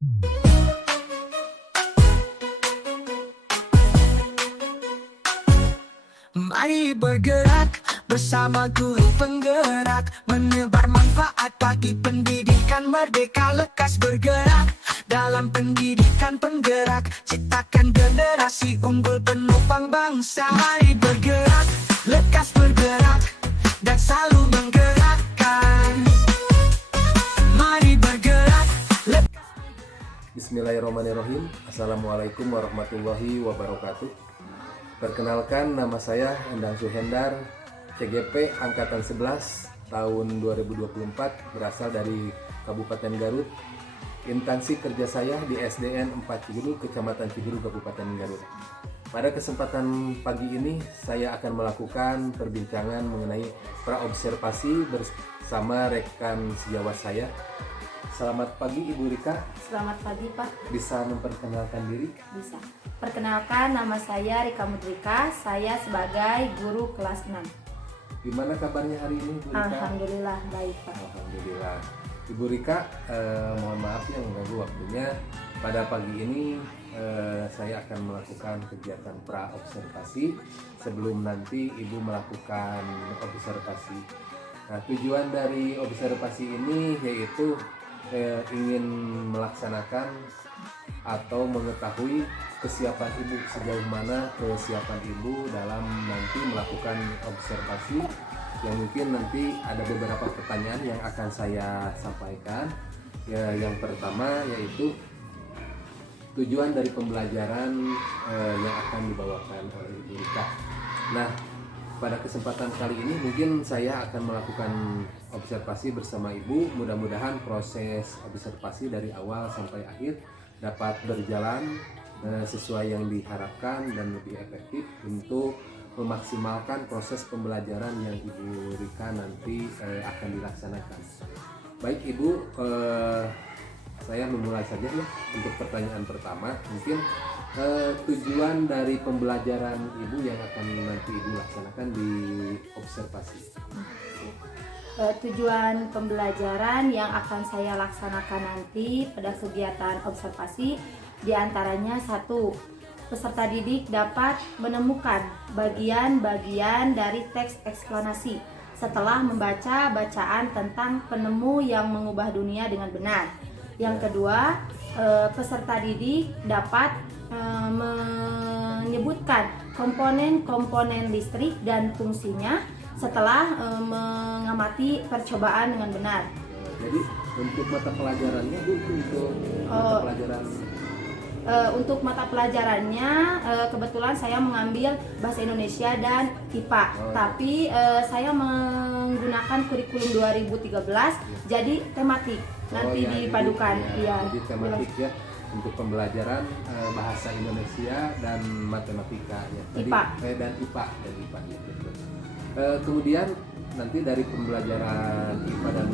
Mari bergerak bersama guru penggerak, menebar manfaat bagi pendidikan merdeka. Lekas bergerak dalam pendidikan penggerak, ciptakan generasi unggul penopang bangsa. Mari bergerak, lekas bergerak, dan selalu menggerakkan. Mari bergerak, Bismillahirrahmanirrahim. Assalamualaikum warahmatullahi wabarakatuh. Perkenalkan, nama saya Endang Suhendar, CGP Angkatan 11 tahun 2024, berasal dari Kabupaten Garut. Instansi kerja saya di SDN 4 Ciguru, Kecamatan Ciguru, Kabupaten Garut. Pada kesempatan pagi ini, saya akan melakukan perbincangan mengenai praobservasi bersama rekan sejawat saya. Selamat pagi Ibu Rika. Selamat pagi Pak. Bisa memperkenalkan diri? Bisa. Perkenalkan, nama saya Rika Mudrika. Saya sebagai guru kelas 6. Gimana kabarnya hari ini Ibu Rika? Alhamdulillah baik Pak. Alhamdulillah. Ibu Rika, mohon maaf ya mengganggu waktunya. Pada pagi ini saya akan melakukan kegiatan praobservasi sebelum nanti Ibu melakukan observasi. Nah, tujuan dari observasi ini yaitu ingin melaksanakan atau mengetahui kesiapan Ibu, sejauh mana kesiapan Ibu dalam nanti melakukan observasi, yang mungkin nanti ada beberapa pertanyaan yang akan saya sampaikan. Ya, yang pertama yaitu tujuan dari pembelajaran yang akan dibawakan oleh Ibu Rika. Nah, pada kesempatan kali ini mungkin saya akan melakukan observasi bersama Ibu. Mudah-mudahan proses observasi dari awal sampai akhir dapat berjalan sesuai yang diharapkan dan lebih efektif untuk memaksimalkan proses pembelajaran yang Ibu Rika nanti akan dilaksanakan. Baik Ibu, saya memulai saja ya untuk pertanyaan pertama. Mungkin tujuan dari pembelajaran Ibu yang akan nanti Ibu laksanakan di observasi. Tujuan pembelajaran yang akan saya laksanakan nanti pada kegiatan observasi diantaranya: 1. Peserta didik dapat menemukan bagian-bagian dari teks eksplanasi setelah membaca bacaan tentang penemu yang mengubah dunia dengan benar. Yang kedua, peserta didik dapat menyebutkan komponen-komponen listrik dan fungsinya setelah mengamati percobaan dengan benar. Jadi untuk mata pelajarannya Bu, untuk mata pelajarannya kebetulan saya mengambil bahasa Indonesia dan IPA. Tapi saya menggunakan kurikulum 2013 jadi tematik. Nanti dipadukan. Jadi tematik ya untuk pembelajaran bahasa Indonesia dan matematika ya. IPA. Dan IPA ya, betul. Kemudian nanti dari pembelajaran IPA dan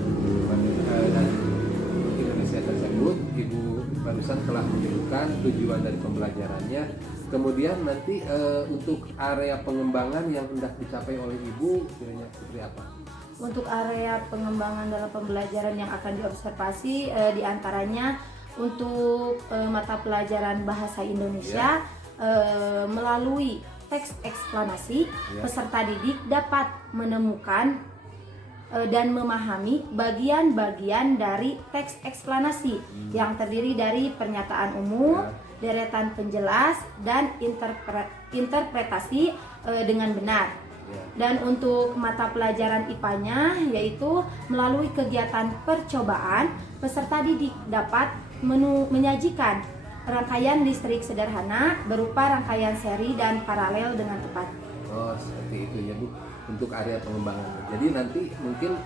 Indonesia tersebut, Ibu barusan telah menyebutkan tujuan dari pembelajarannya. Kemudian nanti untuk area pengembangan yang hendak dicapai oleh Ibu kiranya seperti apa? Untuk area pengembangan dalam pembelajaran yang akan diobservasi diantaranya untuk mata pelajaran bahasa Indonesia melalui teks eksplanasi, peserta didik dapat menemukan dan memahami bagian-bagian dari teks eksplanasi yang terdiri dari pernyataan umum, deretan penjelas, dan interpretasi dengan benar. Dan untuk mata pelajaran IPA-nya yaitu melalui kegiatan percobaan, peserta didik dapat menyajikan rangkaian listrik sederhana berupa rangkaian seri dan paralel dengan tepat. Oh, seperti itu ya Bu, untuk area pengembangan. Jadi nanti mungkin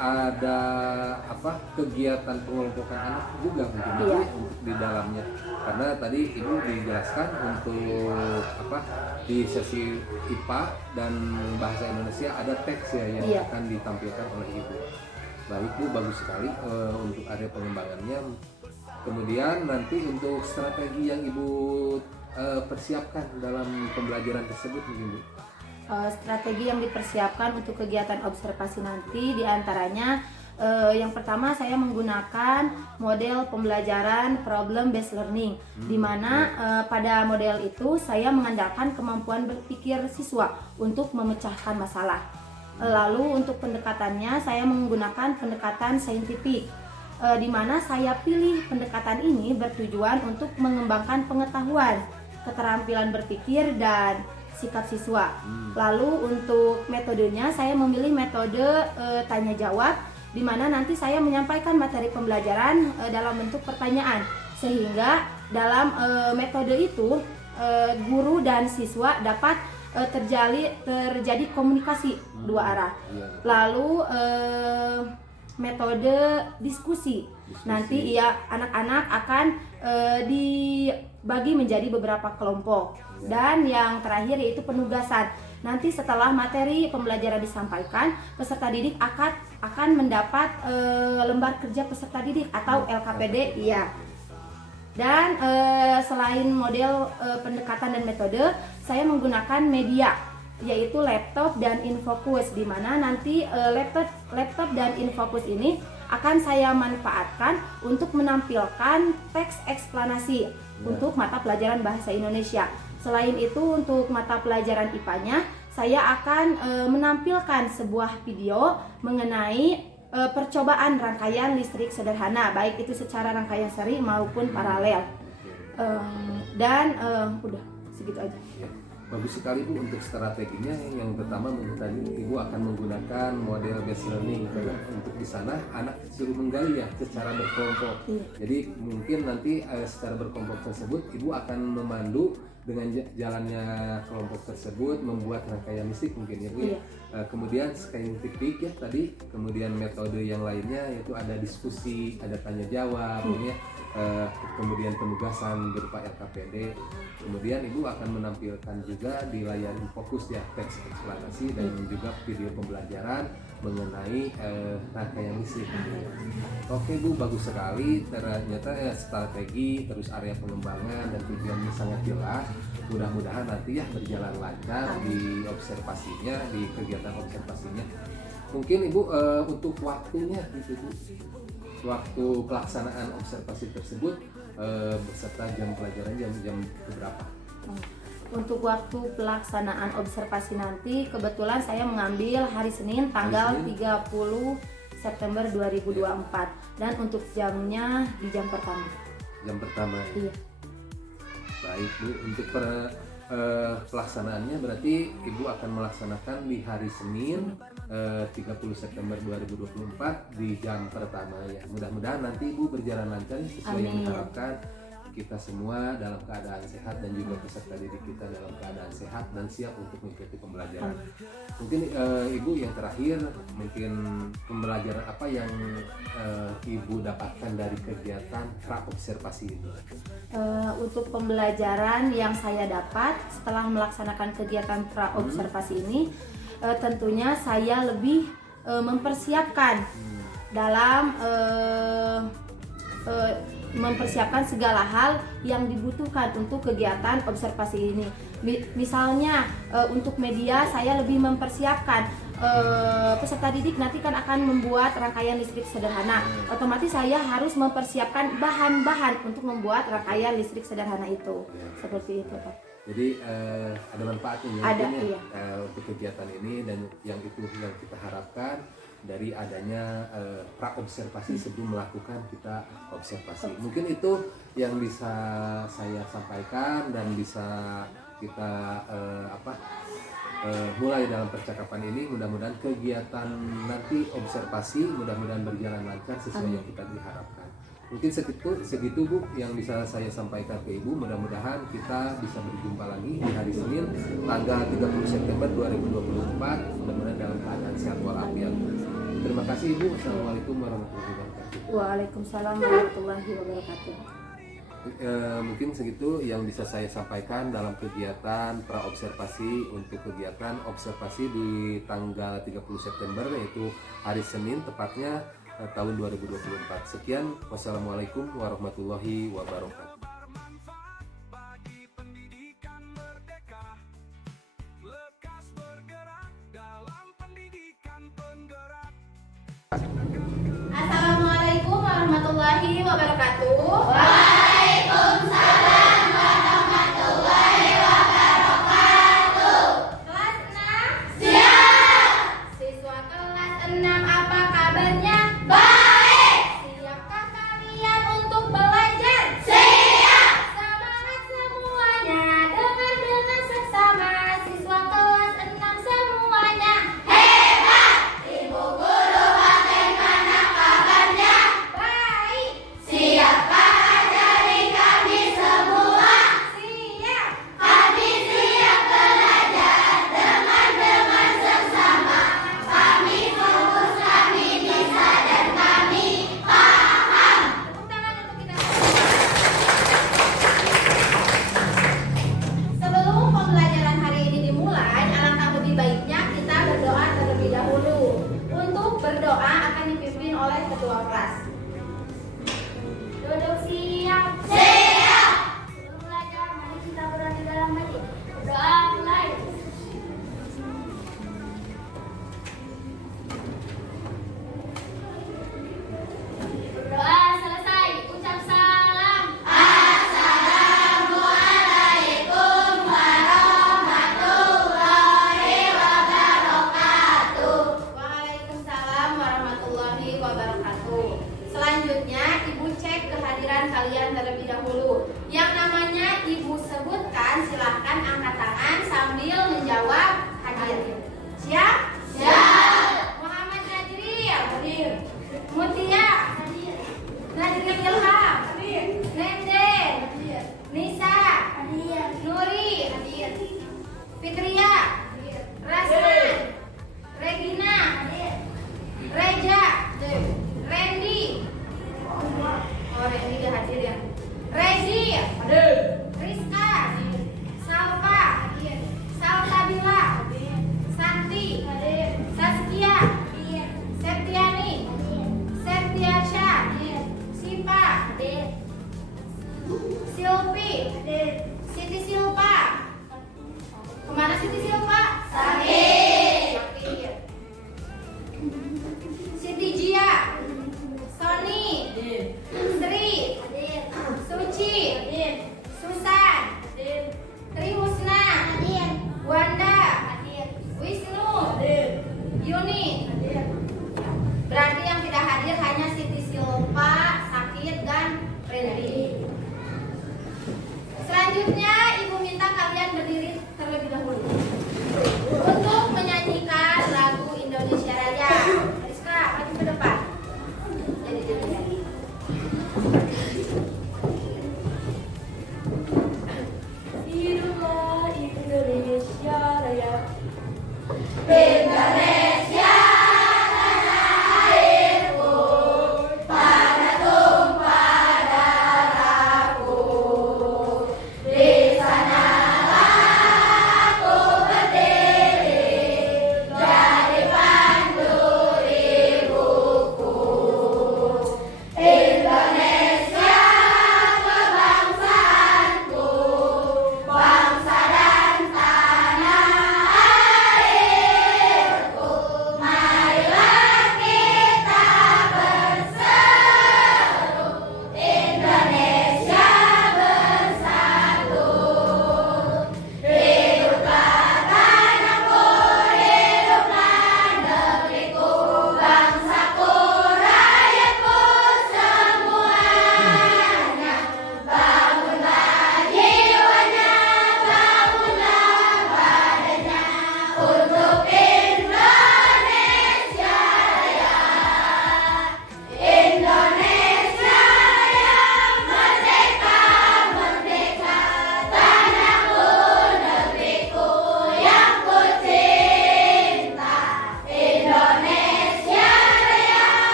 ada kegiatan pengelompokan anak juga mungkin untuk di dalamnya. Karena tadi Ibu dijelaskan untuk di sesi IPA dan bahasa Indonesia ada teks ya yang akan ditampilkan oleh Ibu. Baik Bu, bagus sekali untuk area pengembangannya. Kemudian nanti untuk strategi yang Ibu persiapkan dalam pembelajaran tersebut mungkin Bu. Strategi yang dipersiapkan untuk kegiatan observasi nanti diantaranya Yang pertama saya menggunakan model pembelajaran problem based learning, di mana pada model itu saya mengandalkan kemampuan berpikir siswa untuk memecahkan masalah. Lalu untuk pendekatannya saya menggunakan pendekatan saintifik, di mana saya pilih pendekatan ini bertujuan untuk mengembangkan pengetahuan, keterampilan berpikir dan sikap siswa. Lalu untuk metodenya saya memilih metode tanya jawab, di mana nanti saya menyampaikan materi pembelajaran dalam bentuk pertanyaan, sehingga dalam metode itu guru dan siswa dapat terjadi komunikasi dua arah. Lalu metode diskusi. Nanti ya anak-anak akan dibagi menjadi beberapa kelompok. Dan yang terakhir yaitu penugasan. Nanti setelah materi pembelajaran disampaikan, peserta didik akan mendapat lembar kerja peserta didik atau LKPD. Iya. Dan selain model pendekatan dan metode, saya menggunakan media, yaitu laptop dan infocus, di mana nanti laptop dan infocus ini akan saya manfaatkan untuk menampilkan teks eksplanasi untuk mata pelajaran bahasa Indonesia. Selain itu untuk mata pelajaran IPA-nya, saya akan menampilkan sebuah video mengenai percobaan rangkaian listrik sederhana, baik itu secara rangkaian seri maupun paralel. Udah segitu aja. Bagus sekali Bu untuk strateginya. Yang pertama tadi Ibu akan menggunakan model based learning, karena untuk di sana anak disuruh menggali ya secara berkelompok. Jadi mungkin nanti secara berkelompok tersebut Ibu akan memandu dengan jalannya kelompok tersebut, membuat rangkaian listrik mungkin ya Bu. Kemudian saintifik ya tadi, kemudian metode yang lainnya yaitu ada diskusi, ada tanya jawab, kemudian penugasan berupa LKPD. Kemudian Ibu akan menampilkan juga di layar fokus ya teks eksplanasi dan juga video pembelajaran mengenai rangkaian listrik. Oke Bu, bagus sekali. Ternyata strategi terus area pengembangan dan tujuannya sangat jelas. Mudah-mudahan nanti ya berjalan lancar di observasinya, di kegiatan observasinya. Mungkin Ibu untuk waktunya gitu Bu, waktu pelaksanaan observasi tersebut beserta jam pelajaran jam berapa? Untuk waktu pelaksanaan observasi nanti kebetulan saya mengambil hari Senin tanggal 30 September 2024 dan untuk jamnya di jam pertama. Jam pertama. Iya. Baik Bu, untuk pelaksanaannya berarti Ibu akan melaksanakan di hari Senin 30 September 2024 di jam pertama ya. Mudah-mudahan nanti Ibu berjalan lancar sesuai yang diharapkan. Kita semua dalam keadaan sehat dan juga peserta didik kita dalam keadaan sehat dan siap untuk mengikuti pembelajaran. Mungkin Ibu yang terakhir, mungkin pembelajaran apa yang Ibu dapatkan dari kegiatan pra-observasi ini? Untuk pembelajaran yang saya dapat setelah melaksanakan kegiatan pra-observasi ini, tentunya saya lebih mempersiapkan dalam mempersiapkan segala hal yang dibutuhkan untuk kegiatan observasi ini. Misalnya untuk media saya lebih mempersiapkan peserta didik nanti kan akan membuat rangkaian listrik sederhana. Otomatis saya harus mempersiapkan bahan-bahan untuk membuat rangkaian listrik sederhana itu. Seperti itu Pak. Jadi ada manfaatnya ya, untuk kegiatan ini, dan yang itu yang kita harapkan dari adanya pra-observasi sebelum melakukan kita observasi. Mungkin itu yang bisa saya sampaikan dan bisa kita mulai dalam percakapan ini. Mudah-mudahan kegiatan nanti observasi mudah-mudahan berjalan lancar sesuai yang kita diharapkan. Mungkin segitu Bu yang bisa saya sampaikan ke Ibu. Mudah-mudahan kita bisa berjumpa lagi di hari Senin tanggal 30 September 2024, mudah-mudahan dalam keadaan sehat walafiat. Terima kasih Ibu. Assalamualaikum warahmatullahi wabarakatuh. Waalaikumsalam warahmatullahi wabarakatuh. Mungkin segitu yang bisa saya sampaikan dalam kegiatan pra-observasi untuk kegiatan observasi di tanggal 30 September yaitu hari Senin tepatnya tahun 2024. Sekian, wassalamualaikum warahmatullahi wabarakatuh. Bagi pendidikan merdeka, lekas bergerak dalam pendidikan penggerak. warahmatullahi wabarakatuh. Waalaikumsalam warahmatullahi wabarakatuh. Kelas 6. Siap. Siswa kelas 6 apa kabarnya? Baik. Siapkah kalian untuk belajar? Siap. Semangat semuanya, dengar seksama. Siswa kelas 6 semuanya. Hebat. Ibu guru bagaimana kabarnya? Baik. Siapkah ajari kami semua? Siap. Kami siap belajar dengan seksama. Kami fokus, kami bisa, dan kami paham. Tepuk tangan untuk kita. Sebelum pembelajaran hari ini dimulai, alangkah lebih baiknya kita berdoa terlebih dahulu. Untuk berdoa akan dipimpin oleh ketua kelas. Duduk siap. Siap. Sebelum belajar, mari kita berdoa di dalam hati. Berdoa mulai. Berdoa selesai, ucap salam. Assalamualaikum warahmatullahi wabarakatuh. Waalaikumsalam warahmatullahi wabarakatuh. Selanjutnya, Ibu cek kehadiran kalian terlebih dahulu. Yang namanya Ibu sebutkan, silahkan angkat tangan sambil menjawab hadir. Siap? Siap. Muhammad Najril hadir. Mutia hadir. Najril Ilham hadir. Nenden hadir. Nisa hadir. Nuri hadir. Fitria hadir. Rasman Regina hadir. Reja hadir. Randy Randy gak hadir ya. Rezi hadir. Rizka hadir. Salva hadir. Salsabila hadir. Santi hadir. Saskia hadir. Septiani hadir. Septiasha hadir. Sipa hadir. Silvi hadir. Siti Silva. Kemana Siti Silva? Sakit. Sakit. Siti Jia. Sony Sri Suci Susan Tri Husna Wanda Wisnu Yuni. Berarti yang tidak hadir hanya Siti Silva, Sakit, dan Randy. Selanjutnya Ibu minta kalian berdiri terlebih dahulu untuk menyanyikan lagu Indonesia Raya. Rizka, maju ke depan. Jadi. Hiduplah Indonesia Raya. Indonesia tanah airku, pada tumpah darahku. Di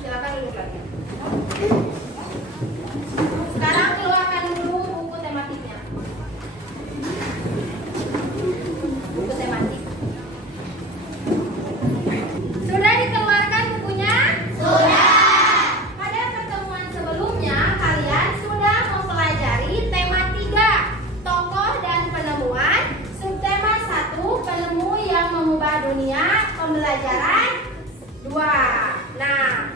Silakan duduk lagi. Sekarang keluarkan dulu buku tematiknya. Buku tematik. Sudah dikeluarkan bukunya? Sudah. Pada pertemuan sebelumnya, kalian sudah mempelajari tema 3, tokoh dan penemuan, subtema 1, penemu yang mengubah dunia, pembelajaran 2. Nah,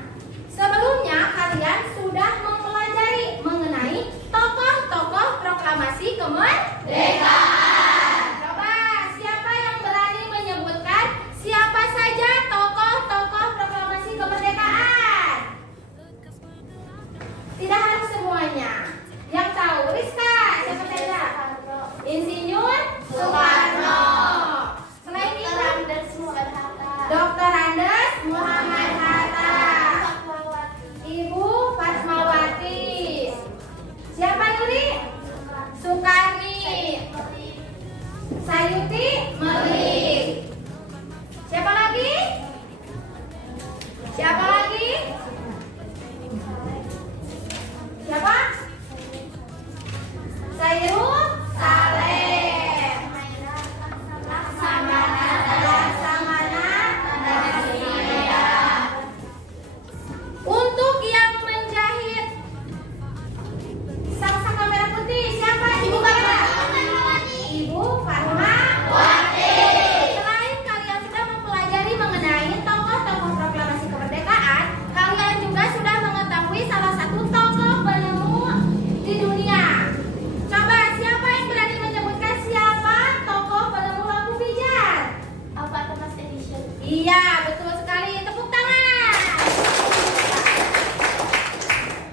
sebelumnya kalian sudah mempelajari mengenai tokoh-tokoh proklamasi kemerdekaan. Coba, siapa yang berani menyebutkan siapa saja tokoh-tokoh proklamasi kemerdekaan? Tidak harus semuanya. Yang tahu, Rizka, siapa saja? Insinyur Soekarno. Selain itu, Dr. Andes Muhammad Hatta, Ibu Fatmawati. Siapa Nuri? Sukarni. Sayuti Melik. Siapa lagi? Siapa lagi? Siapa? Sayrul Saleh. Laksamana. Untuk yang menjahit sang-sang merah putih, siapa? Ibu Fatmawati. Ibu Fatmawati. Selain kalian sudah mempelajari mengenai tokoh-tokoh proklamasi kemerdekaan, kalian juga sudah mengetahui salah satu tokoh penemu di dunia. Coba, siapa yang berani menyebutkan siapa tokoh penemu lampu pijar? Thomas Edison. Iya, betul sekali. Tepuk tangan.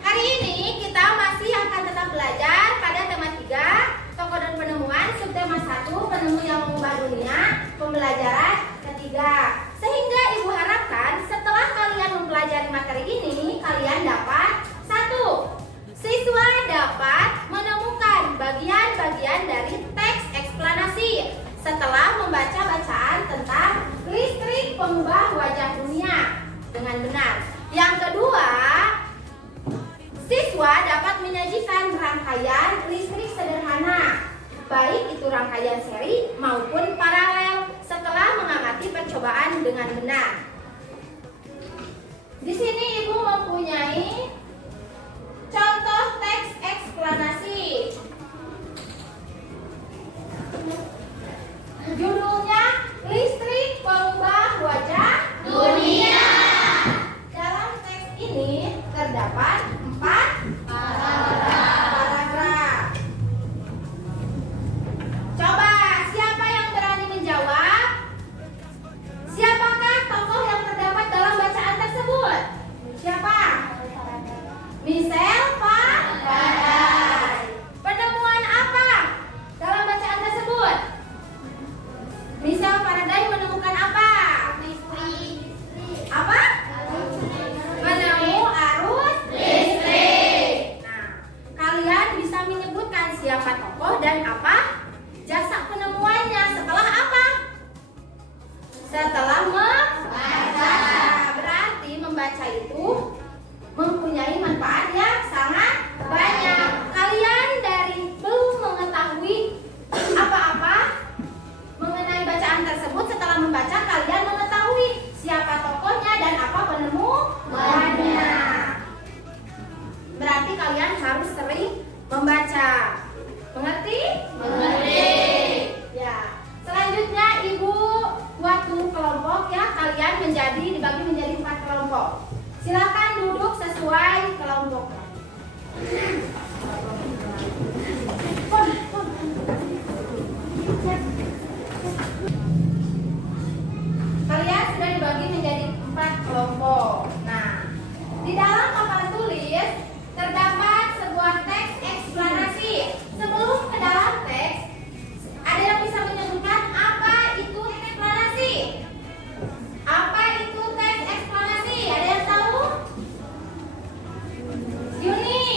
Hari ini kita masih akan tetap belajar pada tema 3, tokoh dan penemuan, subtema 1, penemu yang mengubah dunia, pembelajaran ketiga. Sehingga Ibu harapkan setelah kalian mempelajari materi ini, kalian dapat 1. Siswa dapat menemukan bagian-bagian dari teks eksplanasi setelah membaca bacaan tentang listrik pengubah wajah dunia dengan benar. Yang kedua, siswa dapat menyajikan rangkaian listrik sederhana, baik itu rangkaian seri maupun paralel setelah mengamati percobaan dengan benar. Di sini Ibu mempunyai contoh teks eksplanasi. Judulnya listrik pengubah wajah dunia. Dalam teks ini terdapat 4 paragraf. Coba, siapa yang berani menjawab? Siapakah tokoh yang terdapat dalam bacaan tersebut? Siapa? Michel Faraday. Penemuan apa dalam bacaan tersebut? Michel Faraday menemukan apa? Apa? Penemu arus listrik. Nah, kalian bisa menyebutkan siapa tokoh dan apa jasa penemuannya setelah apa? Setelah membaca. Berarti membaca itu mempunyai manfaat yang sangat banyak. Kalian dari belum mengetahui apa-apa mengenai bacaan tersebut, setelah membaca kalian mengetahui siapa tokohnya dan apa penemuannya. Berarti kalian harus sering membaca. Mengerti? Mengerti. Ya. Selanjutnya Ibu buat kelompok ya, kalian dibagi menjadi 4 kelompok. Silakan duduk sesuai kelompoknya. Kalian sudah dibagi menjadi 4 kelompok. Nah, di dalam papan tulis terdapat sebuah teks eksplanasi. Sebelum ke dalam teks, ada yang bisa menyebutkan apa itu eksplanasi? Apa itu teks eksplanasi? Ada yang tahu? Yuni.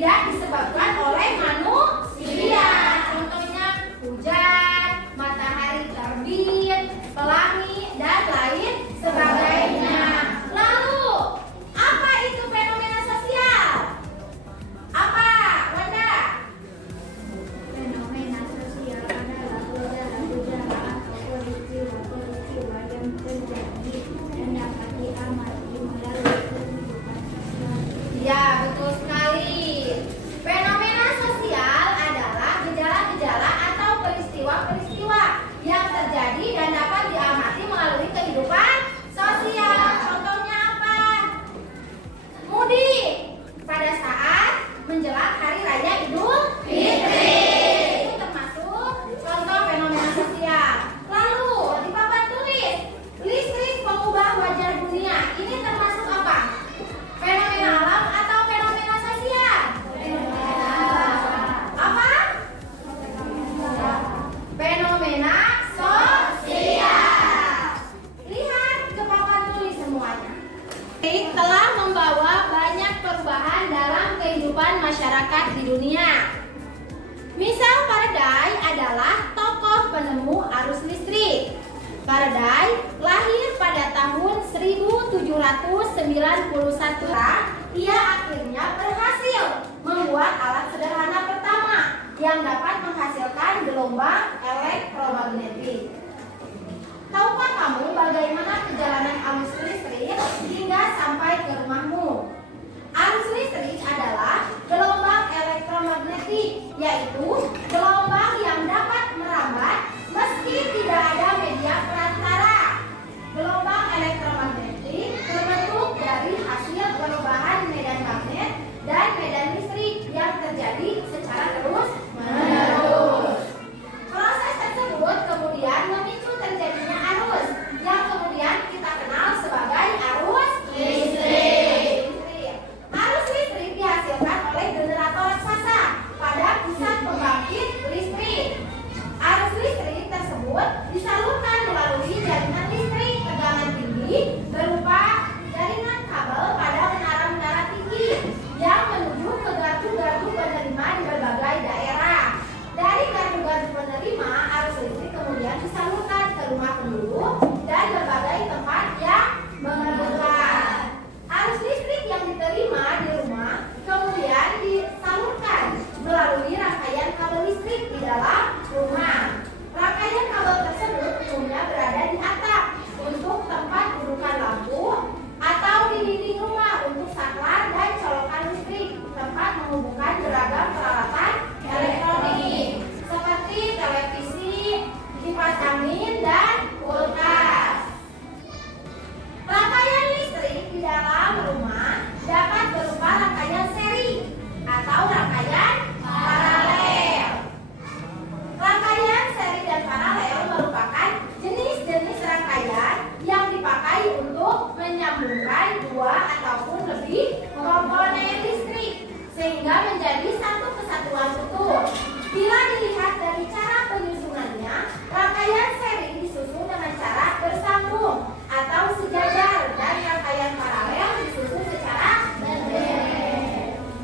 tidak disebabkan oleh manusia. Contohnya hujan, matahari terbit, pelangi, dan lain sebagainya. Lalu, apa itu fenomena sosial? Apa, Wanda? Fenomena sosial adalah gejala-gejala atau peristiwa-peristiwa yang terjadi dan dapat diamati melalui kehidupan sosial. Ya, betul sekali. Fenomena sosial adalah gejala-gejala atau peristiwa-peristiwa yang terjadi dan dapat diamati melalui kehidupan sosial. Contohnya apa? Mudik pada saat menjelang Hari Raya Idul Fitri. Itu termasuk contoh fenomena sosial. Lalu di papan tulis, listrik pengubah wajah dunia. Ini termasuk apa? Fenomena alam atau fenomena sosial? Apa? Fenomena sosial. Lihat ke papan tulis semuanya. Listrik telah membawa banyak perubahan dalam kehidupan masyarakat di dunia. Misal Faraday adalah tokoh penemu arus listrik. Faraday lahir pada tahun 1791. Ia akhirnya berhasil membuat alat sederhana pertama yang dapat menghasilkan gelombang elektromagnetik. Tahukah kamu bagaimana perjalanan arus listrik hingga sampai ke rumahmu? Arus listrik adalah gelombang elektromagnetik, yaitu gelombang yang dapat merambat meski tidak ada media perantara. Gelombang elektromagnetik terbentuk dari hasil perubahan medan magnet dan medan listrik yang terjadi secara terus-menerus. Proses tersebut kemudian memicu terjadinya arus yang kemudian kita kenal sebagai arus listrik. Arus listrik dihasilkan oleh generator raksasa pada pusat pembangkit listrik. Arus listrik tersebut disalurkan melalui jaringan listrik tegangan tinggi berupa jaringan kabel pada menara-menara tinggi yang menuju ke gardu-gardu penerima di berbagai daerah. Dari gardu-gardu penerima, arus listrik kemudian disalurkan ke rumah penduduk dan berbagai tempat yang memerlukan. Arus listrik yang diterima di rumah kemudian disalurkan melalui rangkaian kabel listrik di dalam rumah. Rangkaian kabel tersebut umumnya berada di atap untuk tempat dudukan lampu atau di dinding rumah untuk saklar dan colokan listrik, tempat menghubungkan beragam peralatan elektronik seperti televisi, kipas angin, dan kulkas. Rangkaian listrik di dalam rumah dapat berupa rangkaian seri atau rangkaian paralel. Rangkaian seri dan paralel merupakan jenis-jenis rangkaian yang dipakai untuk menyambungkan dua ataupun lebih komponen listrik sehingga menjadi satu kesatuan utuh. Bila dilihat dari cara penyusunannya, rangkaian seri disusun dengan cara bersambung atau sejajar dan rangkaian paralel disusun secara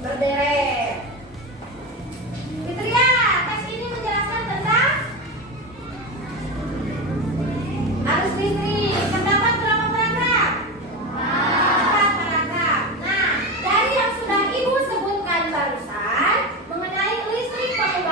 berderet. Fitria, teks ini menjelaskan tentang arus listrik. Terdapat berapa paragraf? 4 paragraf. Nah, dari yang sudah Ibu sebutkan barusan mengenai listrik pengubah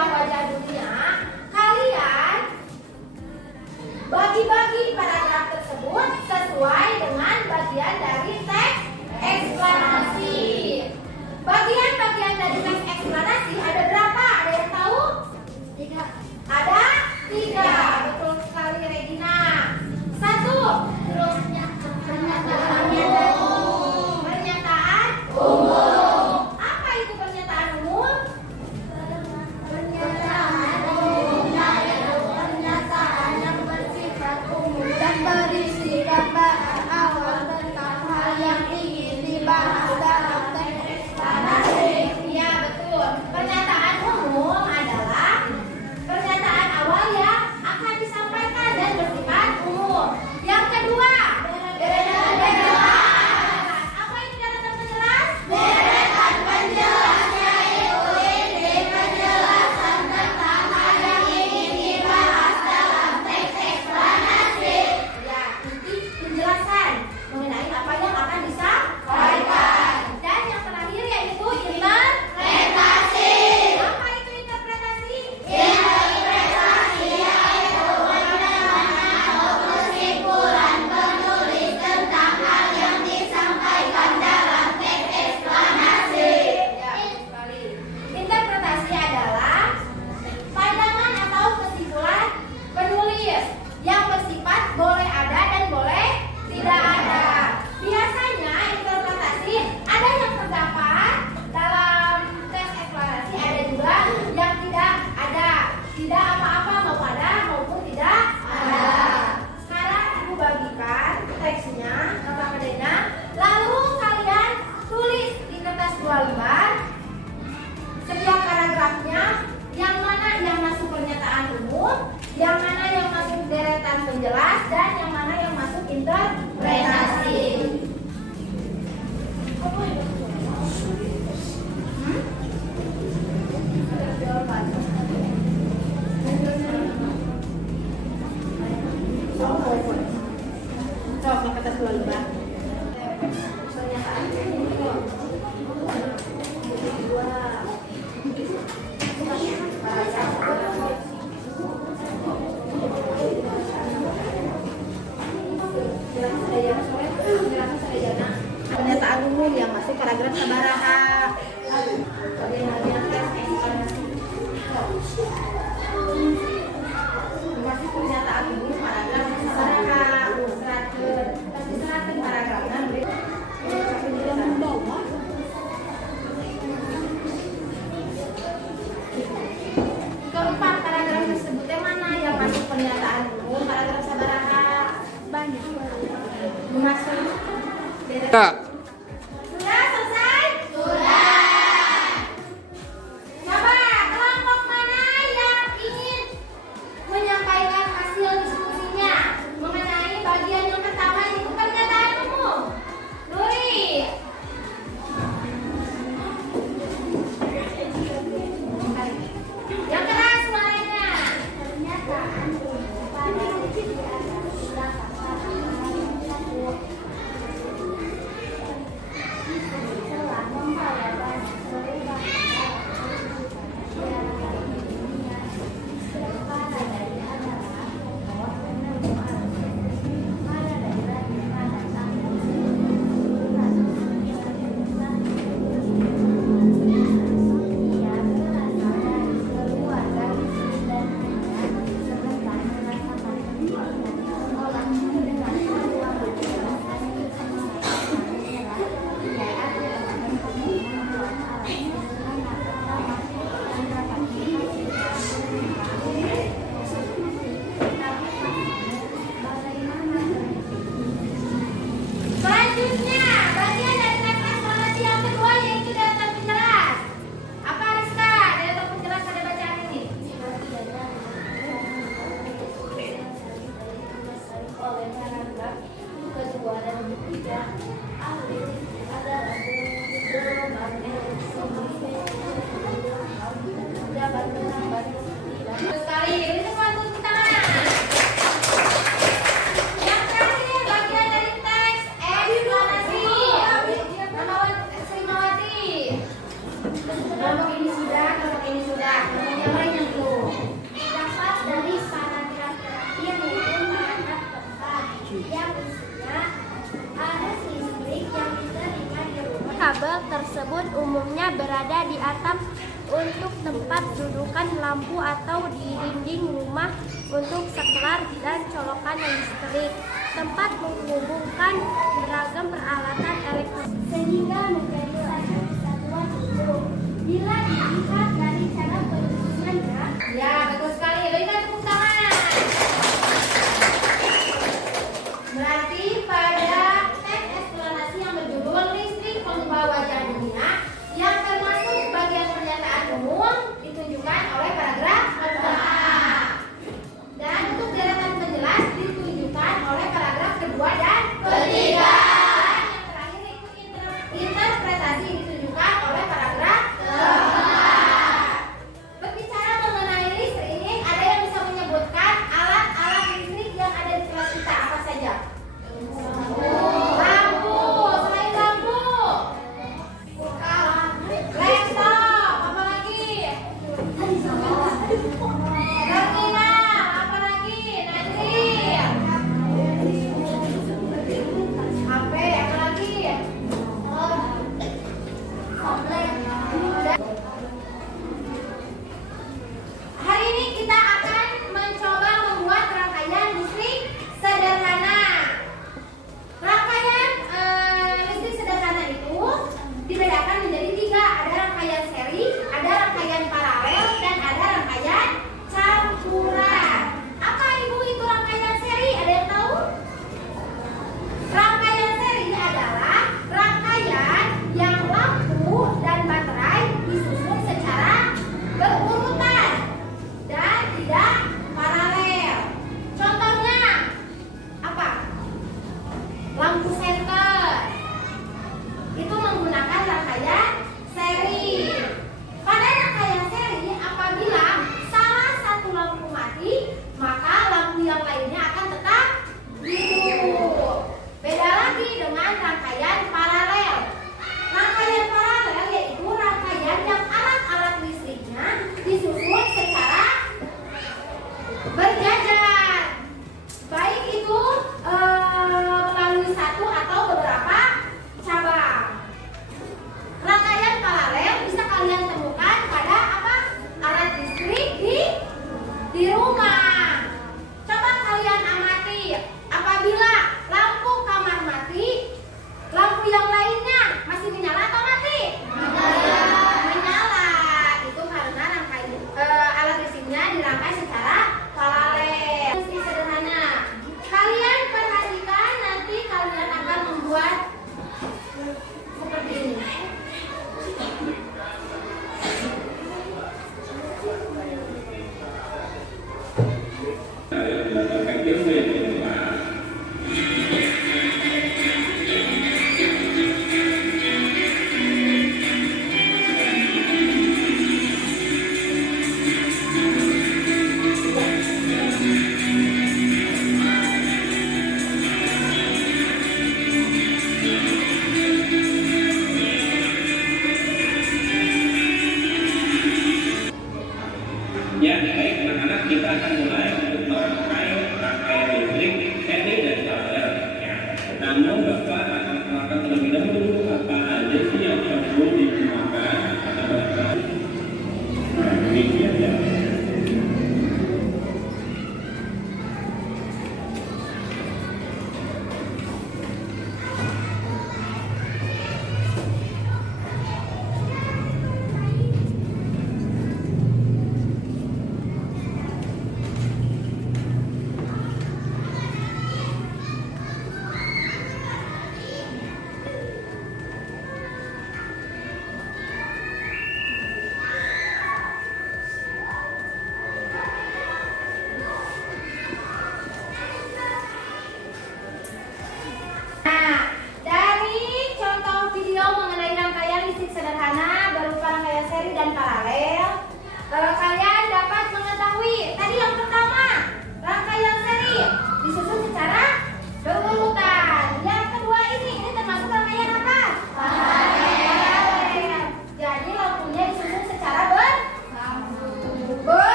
masuk. Kak, Sudah selesai? Sudah. Coba kelompok mana yang ingin menyampaikan hasil diskusinya mengenai bagian yang pertama itu pernyataan umum? Nuri. Yang keras suaranya. Pernyataan umum pada kegiatan sudah telah telah membawa banyak perubahan dalam kehidupan dunia. Pada dari adalah pokok penemuan pada dari pada tahun 1991. Ia berasal dari keluarga miskin dan hanya sebentar merasakan kenikmatan sekolah dengan uang penjelasan ia akhirnya membuat alat sederhana pertama dan dapat dihasilkan bagaimana Selanjutnya, bagian dari teks eksplanasi yang kedua yaitu data penjelas. Apa Rizka? Data penjelas pada bacaan ini. oleh paragraf kedua dan ketiga ahli adalah gelombang dapat menambah tidak Terus sekali, ini semua tepuk tangan. Yang terakhir, bagian dari teks eksplanasi. Nama Srimawati. Kelompok ini sudah, kelompok ini sudah. Yang lainnya belum. dapat dari paragraf terakhir yaitu paragraf keempat yang isinya arus listrik yang diterima di rumah. Kabel tersebut umumnya berada di atap untuk tempat dudukan lampu atau di dinding rumah untuk saklar dan colokan listrik. Tempat menghubungkan beragam peralatan elektronik sehingga menjadi satu kesatuan utuh. Bila dilihat dari cara penyusunannya, Ya, betul sekali. Berikan tepuk tangan. Berarti pada teks eksplanasi yang berjudul listrik pengubah wajah dunia yang termasuk bagian pernyataan umum ditunjukkan oleh paragraf kedua. Dan untuk deretan penjelas ditunjukkan oleh paragraf kedua dan ketiga. Dan yang terakhir itu interpretasi ditunjukkan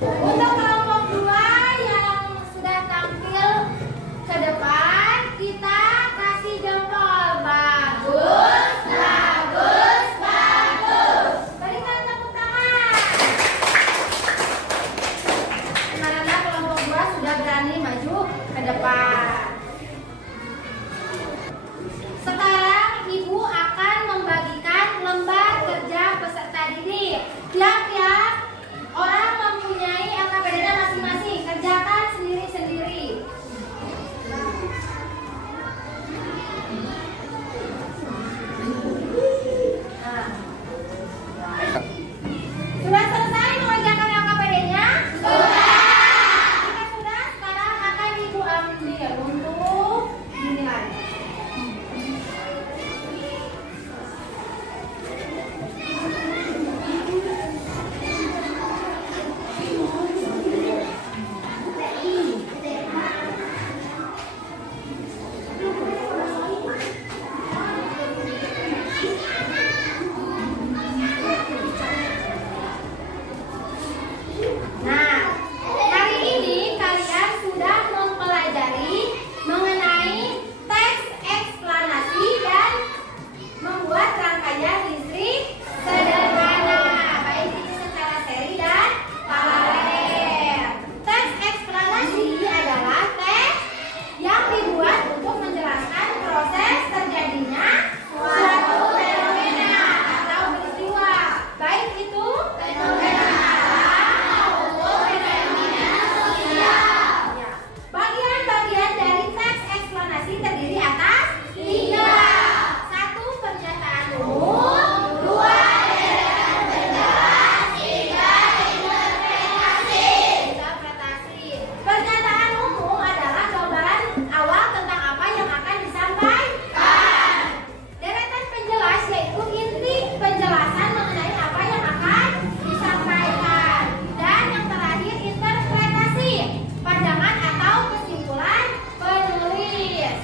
Untuk kelompok 2 yang sudah tampil ke depan, kita kasih jempol. Bagus, bagus, bagus. Berikan tepuk tangan. Karena kelompok 2 sudah berani maju ke depan. Sekarang Ibu akan membagikan lembar kerja peserta didik. Tiap-tiap orang mempunyai LKPD-nya masing-masing. Kerjakan sendiri-sendiri. Nah. Sudah selesai mengerjakan LKPD-nya? Sudah. Jika sudah, sekarang akan Ibu ambil untuk dinilai. Nah, hari ini kalian sudah mempelajari mengenai teks eksplanasi dan membuat rangkaian listrik sederhana, baik itu secara seri dan paralel. Teks eksplanasi adalah teks yang dibuat untuk menjelaskan proses terjadinya suatu fenomena atau peristiwa, baik itu fenomena bagian-bagian dari teks eksplanasi terdiri atas 3. 1. Pernyataan umum. 2. Deretan penjelas. 3. Interpretasi. Pernyataan umum adalah gambaran awal tentang apa yang akan disampaikan. Deretan penjelas yaitu inti penjelasan mengenai apa yang akan disampaikan. Dan yang terakhir interpretasi, pandangan atau kesimpulan penulis.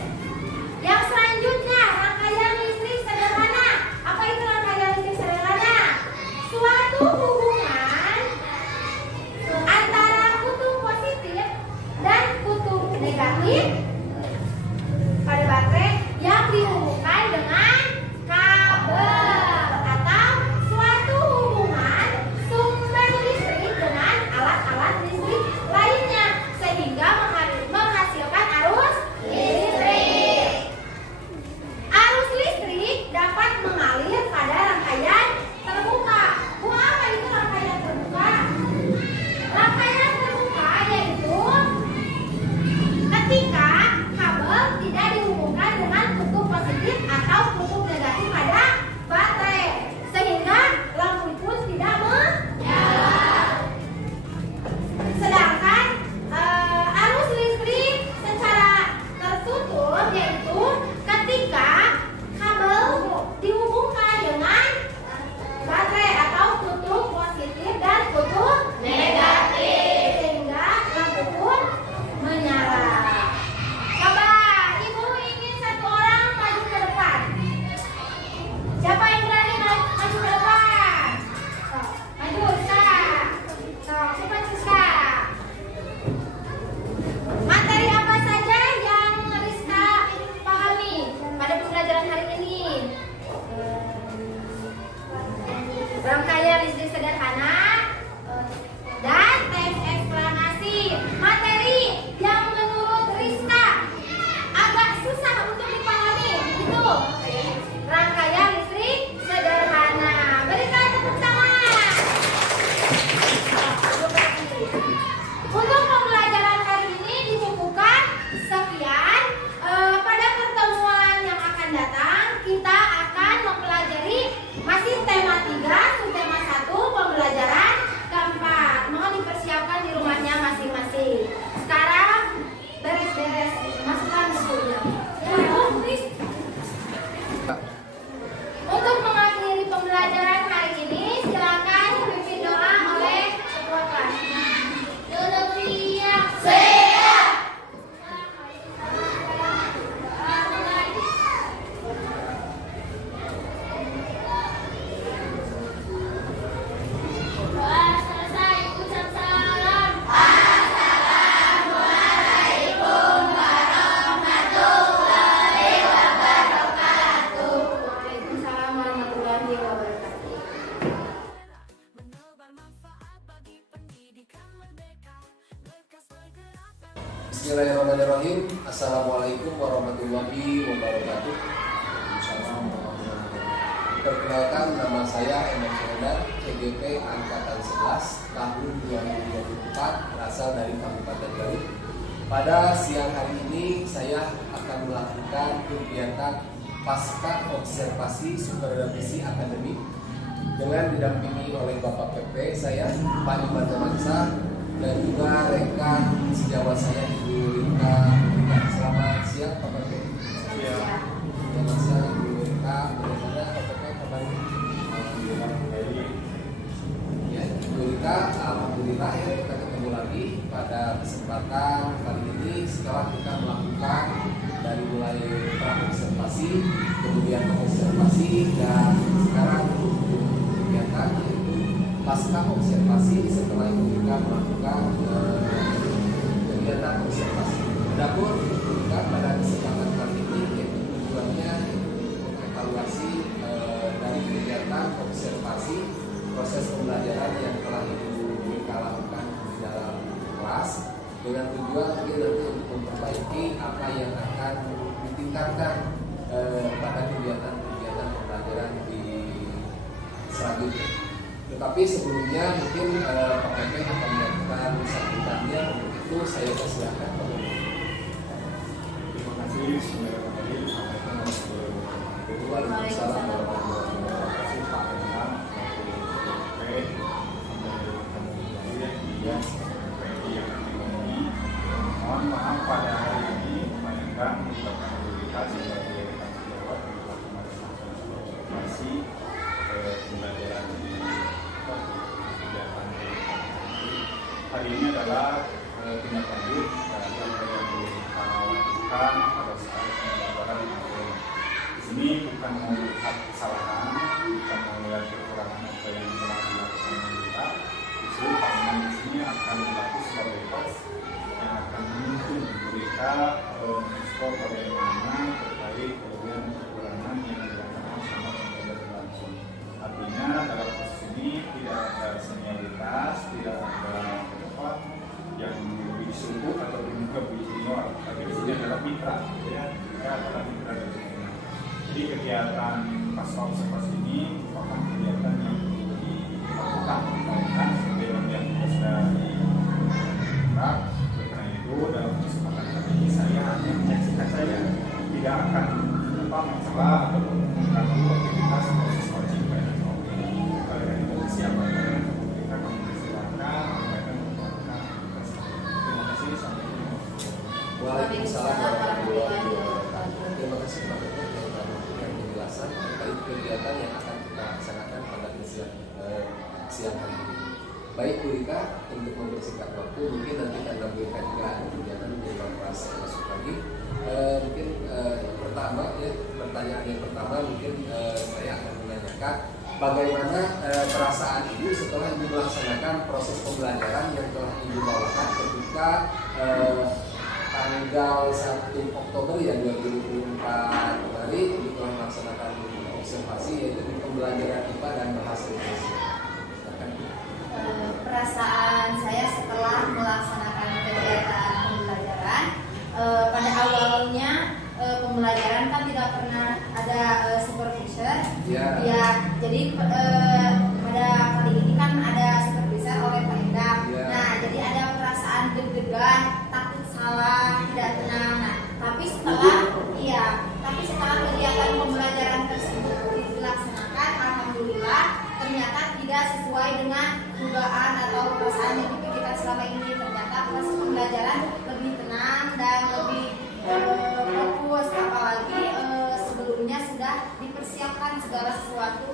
Yang selanjutnya rangkaian listrik sederhana. Apa itu rangkaian listrik sederhana? Suatu hubungan antara kutub positif dan kutub negatif pada baterai yang dihubungkan dengan kabel, atau suatu hubungan sumber listrik dengan alat-alat listrik lainnya sehingga menghasilkan arus listrik. Arus listrik dapat mengalir pada rangkaian terbuka. Bu, apa itu rangkaian terbuka? Rangkaian terbuka yaitu ketika kabel tidak dihubungkan dengan kutub positif atau kutub negatif pada baterai, sehingga lampu pun tidak menyala. Sedangkan arus listrik secara tertutup yaitu ketika kabel dihubungkan dengan baterai atau kutub positif dan kutub negatif, sehingga lampu pun menyala. Coba Ibu ingin satu orang maju ke depan. Siapa yang berani maju ke depan? Sok, maju, Siska. Sok, cepat Siska. Materi apa saja yang Rizka pahami pada pembelajaran hari ini? Rangkaian listrik sederhana dan teks eksplanasi. Materi yang menurut Rizka agak susah untuk dipahami itu rangkaian listrik sederhana. Berikan tepuk tangan. Untuk pembelajaran hari ini dibukukan sekian. Pada pertemuan yang akan datang kita akan mempelajari masih tema 3, subtema 1, pembelajaran Bismillahirrahmanirrahim. Assalamualaikum warahmatullahi wabarakatuh. Perkenalkan, nama saya Emon Syahdan, CGP Angkatan 11 tahun 2024, berasal dari Kabupaten Garut. Pada siang hari ini saya akan melakukan kegiatan pasca observasi supervisi akademik dengan didampingi oleh Bapak PP saya, Pak Iman Zamansa, dan juga rekan sejawat saya Ibu Rika. Selamat siang Pak PP. Selamat siang Ibu Rika. Bagaimana Pak PP kabarnya? Ya, Ibu Rika, alhamdulillah ya kita ketemu lagi pada kesempatan kali ini setelah kita melakukan dari mulai pra-observasi, kemudian observasi, dan sekarang kegiatan yaitu pasca observasi setelah itu kita melakukan kegiatan observasi. Adapun kita pada kesempatan kali ini yaitu tujuannya mengevaluasi dari kegiatan observasi proses pembelajaran yang telah kita lakukan di dalam kelas dengan tujuan mungkin nanti untuk memperbaiki apa yang akan ditingkatkan pada kegiatan-kegiatan pembelajaran di selanjutnya. Tetapi sebelumnya mungkin Pak PP akan melakukan sambutannya. Untuk itu saya persilakan Pak PP. Terima kasih. Bismillahirrahmanirrahim. Waalaikumsalam warahmatullahi wabarakatuh. Pak Eman, mohon maaf pada hari ini memayangkan kita sebagai rekan sejawat di observasi pembelajaran di kegiatan hari ini adalah tindak lanjut dari apa yang kita lakukan pada saat pembelajaran di sini. Bukan melihat kesalahan, bukan melihat kekurangan apa yang telah dilakukan kita. Justru Pak Iman di sini akan berlaku sebagai host yang akan menuntun mereka mengeksplor bagaimana terkait kelebihan kekurangan yang dirasakan sama pembelajaran langsung. Artinya dalam proses ini tidak ada senioritas, tidak ada apa yang lebih sungguh atau lebih junior. Tapi di sini adalah mitra, ya, kita adalah mitra dari sini. Jadi kegiatan pasca observasi ini merupakan kegiatan yang dilakukan sebelum yang sudah dilakukan. Karena itu dalam kesempatan kali ini saya hanya menyaksikan saja, tidak akan mencela atau mengganggu aktivitas proses coaching pada kalian itu siapa yang kita akan mempersilakan mereka melakukan. Terima kasih. Sampai jumpa. Waalaikumsalam warahmatullahi wabarakatuh. Terima kasih Pak PP yang penjelasan terkait kegiatan yang akan kita laksanakan pada siang hari ini. Baik Bu Rika, untuk mempersingkat waktu mungkin nanti karena Bu Rika juga ada kegiatan di dalam kelas masuk lagi. Mungkin pertama ya, pertanyaan yang pertama mungkin saya akan menanyakan bagaimana perasaan Ibu setelah Ibu melaksanakan proses pembelajaran yang telah Ibu bawakan ketika tanggal 1 Oktober ya 2024 kemarin Ibu telah melaksanakan observasi yaitu di pembelajaran IPA dan bahasa Indonesia. Perasaan saya setelah melaksanakan kegiatan pembelajaran, pada awalnya pembelajaran kan tidak pernah ada supervisor, ya jadi pada kali ini kan ada supervisor oleh Pak Endang. Nah jadi ada perasaan deg-degan, takut salah, tidak tenang. Nah tapi setelah kegiatan pembelajaran tersebut dilaksanakan, alhamdulillah ternyata tidak sesuai dengan dugaan atau perasaan yang dipikirkan selama ini. Ternyata proses pembelajaran lebih tenang dan lebih fokus, apalagi sebelumnya sudah dipersiapkan segala sesuatu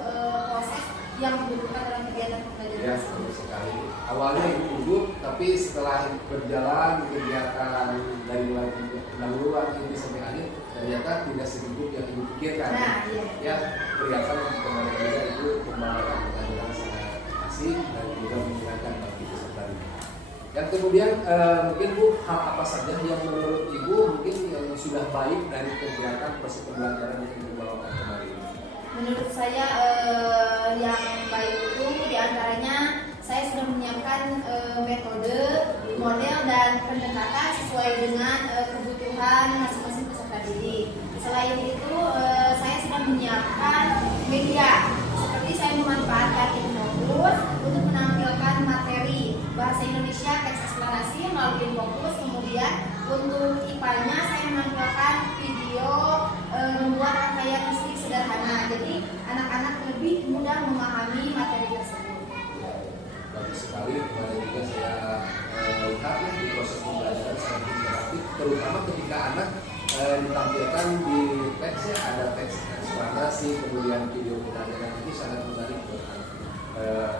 proses yang dibutuhkan dalam kegiatan pembelajaran. Ya, betul sekali. Awalnya Ibu gugup, tapi setelah berjalan kegiatan dari mulai pendahuluan ini sampai akhir, ternyata tidak segugup yang Ibu pikirkan. Nah, iya. Ya, kelihatan kemarin juga Ibu membawakan pelajaran sangat asik dan juga menyenangkan bagi peserta didik. Dan kemudian mungkin Bu, hal apa saja yang menurut Ibu mungkin yang sudah baik dari kegiatan proses pembelajaran yang Ibu bawakan kemarin ini? Menurut saya yang baik itu diantaranya saya sudah menyiapkan metode, model, dan pendekatan sesuai dengan kebutuhan masing-masing peserta didik. Selain itu, saya sudah menyiapkan media, seperti saya memanfaatkan Infobus untuk menampilkan materi bahasa Indonesia teks eksplanasi melalui Infobus. Kemudian untuk IPA-nya saya menampilkan video membuat rangkaian listrik sederhana, jadi anak-anak lebih mudah memahami materi tersebut. Bagus sekali. Kemarin juga saya lihat ya, di proses pembelajaran sangat interaktif, terutama ketika anak ditampilkan di teks ya, ada teks eksplanasi, kemudian video pembelajaran, itu sangat menarik buat anak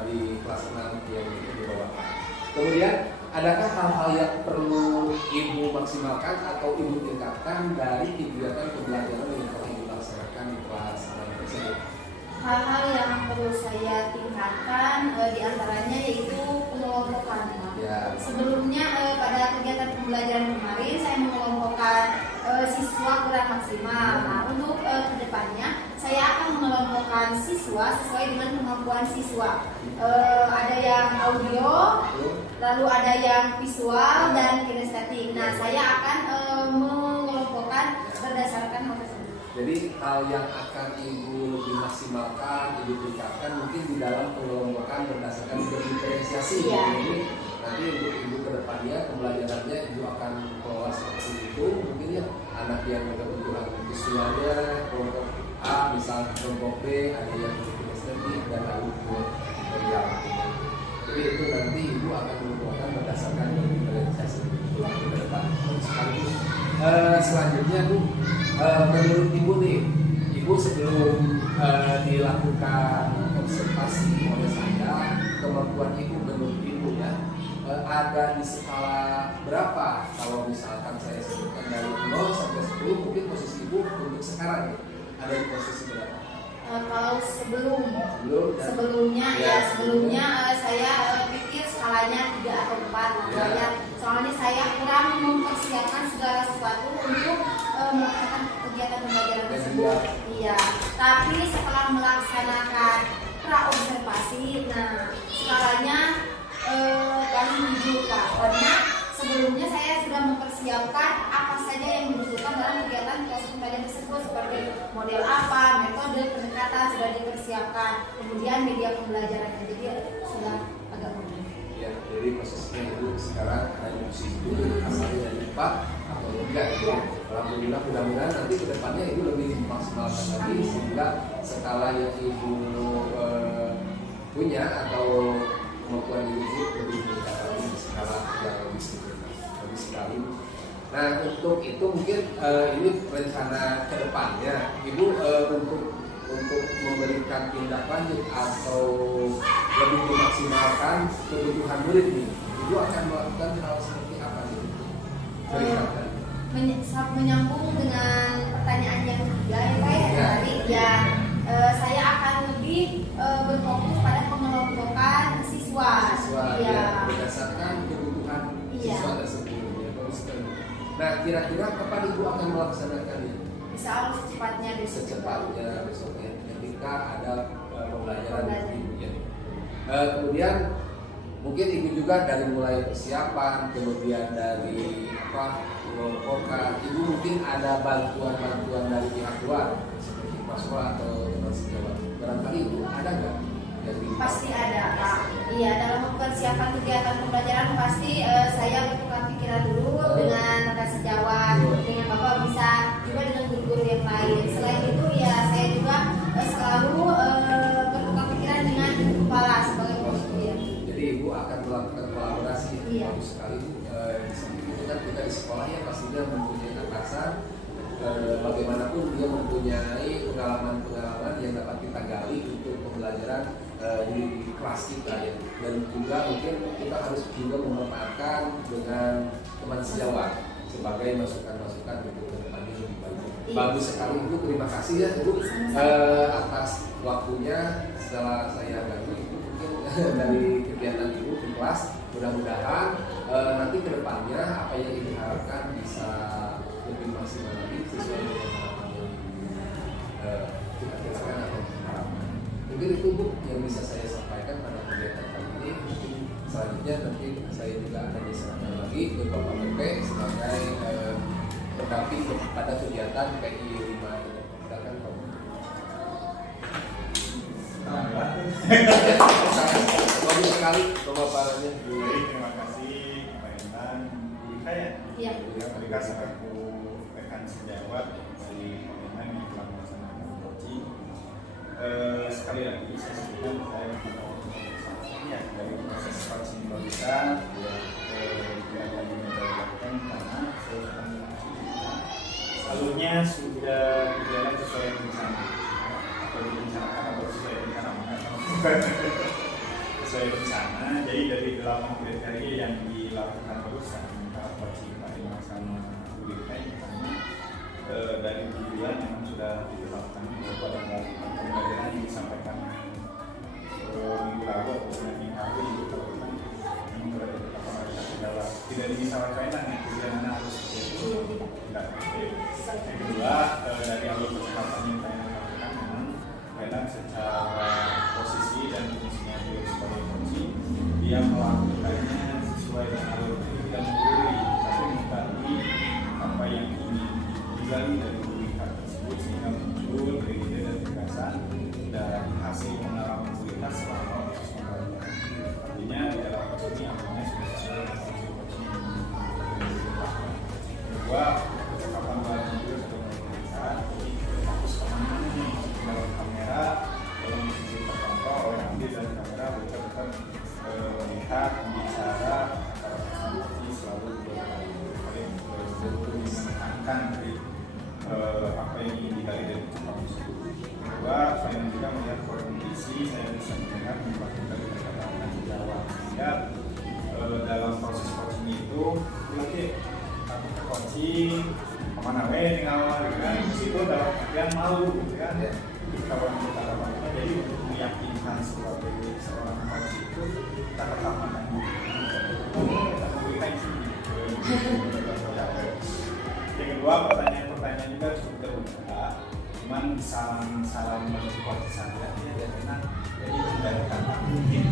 di kelas 6 yang di bawah. Kemudian adakah hal-hal yang perlu ibu maksimalkan atau ibu tingkatkan dari kegiatan pembelajaran yang telah ibu laksanakan di kelas 6 tersebut? Hal-hal yang perlu saya tingkatkan diantaranya yaitu pengelompokan. Ya. Sebelumnya pada kegiatan pembelajaran kemarin saya mengelompokkan siswa kurang maksimal. Nah, untuk kedepannya saya akan mengelompokkan siswa sesuai dengan kemampuan siswa. Ada yang audio, lalu ada yang visual dan kinestetik. Nah, saya akan mengelompokkan berdasarkan hal tersebut. Jadi hal yang akan ibu lebih maksimalkan, ibu tingkatkan mungkin di dalam pengelompokan berdasarkan berdiferensiasi. Iya. Jadi nanti untuk ibu kedepannya pembelajarannya ibu akan kelola seperti itu. Mungkin ya anak yang kebutuhan visualnya kelompok A, misal kelompok B, ada yang kinestetik dan lalu tutorial. Jadi itu nanti ibu akan menentukan berdasarkan diferensiasi ke depan. Sekaligus selanjutnya Bu, menurut ibu nih, ibu sebelum dilakukan observasi oleh saya, kemampuan ibu menurut ibu ya ada di skala berapa? Kalau misalkan saya sebutkan dari 0 sampai 10, mungkin posisi ibu untuk sekarang ya, ada di posisi berapa? Kalau sebelumnya saya pikir skalanya 3 atau 4 ya. Soalnya saya kurang mempersiapkan segala sesuatu untuk melakukan kegiatan pembelajaran tersebut. Iya. Tapi setelah melaksanakan pra-observasi, nah skalanya paling 7 Pak. Karena sebelumnya saya sudah mempersiapkan apa saja yang dibutuhkan dalam kegiatan proses pembelajaran tersebut, seperti model apa, metode, pendekatan sudah dipersiapkan, kemudian media pembelajarannya, jadi sudah agak mudah. Ya, jadi prosesnya itu sekarang ada di posisi itu asalnya dari 4 atau enggak gitu. Alhamdulillah, mudah-mudahan nanti kedepannya ibu lebih maksimalkan lagi sehingga skala yang ibu punya atau kemampuan ibu lebih meningkat lagi di skala yang lebih sempurna, lebih sekali. Nah, untuk itu mungkin ini rencana kedepannya ibu untuk memberikan tindak lanjut atau lebih memaksimalkan kebutuhan murid ini, ibu akan melakukan hal seperti apa nih? Menyambung dengan pertanyaan yang ketiga ya Pak ya, tadi ya saya akan lebih berfokus pada pengelompokan siswa. Ya, berdasarkan kebutuhan siswa tersebut ya, bagus sekali. Nah, kira-kira kapan ibu akan melaksanakannya? Insya Allah secepatnya besok. Secepatnya besoknya ketika ada pembelajaran ibu ya. Kemudian mungkin ibu juga dari mulai persiapan, kemudian dari pengelompokan, ibu mungkin ada bantuan dari pihak luar seperti Pak Sekolah atau teman sejawat. Barangkali ibu ada nggak? Pasti ada Pak. Iya, dalam persiapan kegiatan pembelajaran pasti saya bertukar pikiran dulu dengan rekan sejawat, dengan Bapak, bisa juga dengan guru-guru yang lain. Selain itu ya saya juga selalu bertukar pikiran dengan ibu kepala sebagai konsultan. Jadi ibu akan melakukan kolaborasi. Iya. Bagus sekali Bu. Di samping itu kan kita di sekolah ya pastinya mempunyai atasan. Bagaimanapun dia mempunyai pengalaman-pengalaman yang dapat kita gali untuk pembelajaran di kelas kita ya. Dan juga mungkin kita harus juga memanfaatkan dengan teman sejawat sebagai masukan-masukan untuk kedepannya lebih baik. Bagus sekali Ibu, terima kasih ya Ibu atas waktunya. Setelah saya ganggu Ibu mungkin dari kegiatan Ibu di kelas, mudah-mudahan nanti kedepannya apa yang Ibu harapkan bisa lebih maksimal lagi sesuai dengan harapan yang kita kirakan atau harapkan. Mungkin itu Bu yang bisa saya sampaikan pada kegiatan kali ini. Mungkin selanjutnya nanti saya juga akan diserahkan lagi ke Bapak PP sebagai pendamping pada kegiatan PI 5 ini. Silakan Pak. Bagus sekali pemaparannya. Baik, terima kasih Pak Intan. Bu Rika ya? Iya. Bu Rika selaku rekan sejawat dari Komendan yang telah melaksanakan coaching. Sekali lagi saya sebutkan saya ya dari proses coaching Bu Rika yang tadi dilakukan karena saya akan alurnya sudah berjalan sesuai rencana atau direncanakan atau sesuai rencana sesuai rencana. Jadi dari 8 kriteria yang dilakukan barusan coaching Pak Imam sama Bu Rika ini dari tujuan memang sudah ditetapkan pada pembelajaran yang disampaikan minggu lalu atau minggu hari itu memang berada di dalam tidak disampaikan yang tujuan harus itu tidak. Yang kedua dari alur percakapan yang saya lakukan memang kadang secara posisi dan fungsinya beliau sebagai coaching dia melakukannya sesuai dengan alur itu tidak menggurui tapi menggali apa yang ingin digali dari kurikulum tersebut sehingga muncul ide dan gagasan dan hasil pengalaman kurikulum selama proses pembelajaran. Artinya di dalam proses ini apanya sudah sesuai dengan hasil coaching. Kedua, percakapan dalam video sudah menunjukkan fokus kemana nih dalam kamera dalam sisi terkontrol oleh ambil dari kamera betul-betul melihat bicara antara personality selalu menekankan dari apa yang ingin digali dari percakapan tersebut. Kedua, saya juga melihat kondisi saya bisa mendengar membantu dari perkataan Jawa sehingga dalam proses coaching itu lagi coaching kemana tinggal kan itu dalam artian malu gitu kan kawan kita lakukan. Jadi untuk meyakinkan sebagai seorang coach itu kita tetap makan kita memberikan yang kedua pertanyaan juga cukup terbuka cuman salam coach saja ya karena jadi tidak kata mungkin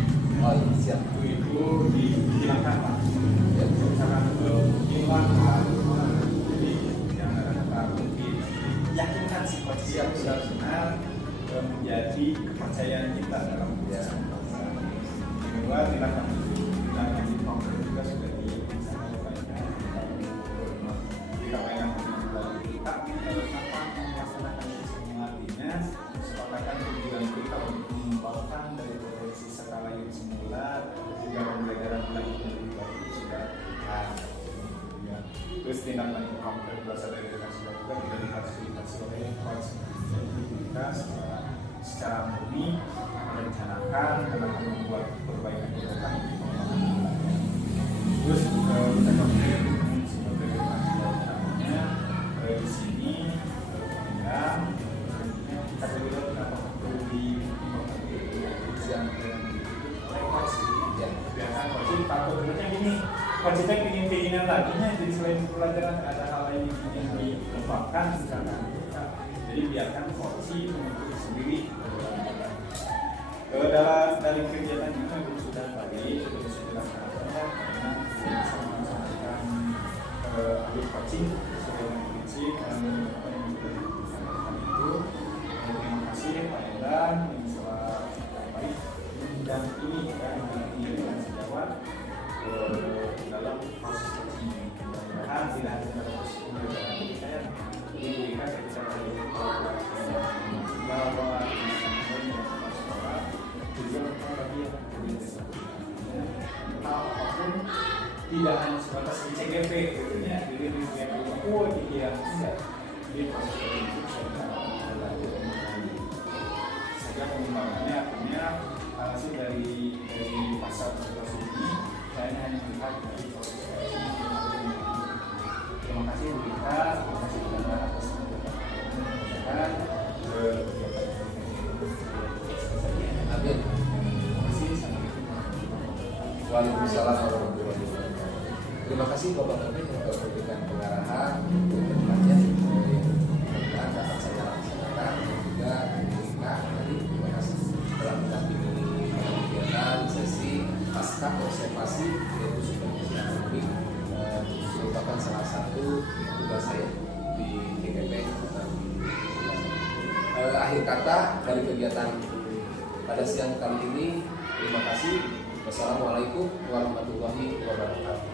siap itu dihilangkan Pak ya misalkan mungkin jadi yang kata mungkin yakinkan si coach siap benar-benar menjadi kepercayaan kita dalam proses pembahasan. Yang kedua tindakan konkret juga sudah disampaikan kita melaksanakan semua artinya sepakatan tujuan kita untuk mengembangkan dari potensi skala yang semula juga pembelajaran lagi lebih baik sudah ya. Terus tindakan konkret berasal dari rekan juga tidak difasilitasi oleh kita secara murni merencanakan dan akan membuat perbaikan terus kita kemudian sebagai utamanya di sini pengendang kita lihat kenapa perlu yang biarkan wajib takut sebenarnya gini wajibnya ingin keinginan laginya jadi selain pelajaran ada hal lain yang dikembangkan misalkan jadi biarkan coaching mengikuti sendiri dari kegiatan itu yang sudah tadi sudah bisa dilaksanakan karena bisa melaksanakan alur coaching sesuai dengan prinsip dan apa yang sudah dilaksanakan itu. Terima kasih Pak Endan yang telah baik dan ini dengan sejawat dalam proses coaching ini. Mudah-mudahan tidak hanya dalam proses pembelajaran saya diberikan ketika bahwa tujuan bagi apapun tidak hanya sebatas ICGP gitu ya jadi yang tidak tidak di proses itu sehingga pengembangannya akhirnya hasil dari pasal situasi ini saya hanya melihat dari proses ini. Terima kasih Bu Rika, terima kasih banyak atas penjelasan. Amin. Waalaikumsalam warahmatullahi wabarakatuh. Terima kasih Bapak Menteri untuk memberikan pengarahan kedepannya yang dapat saya laksanakan dan juga Rika tadi terima kasih telah mendampingi kegiatan sesi pasca pasca observasi yaitu supervisi akademik merupakan salah satu tugas saya di DPP. Akhir kata dari kegiatan pada siang kali ini, terima kasih. Wassalamualaikum warahmatullahi wabarakatuh.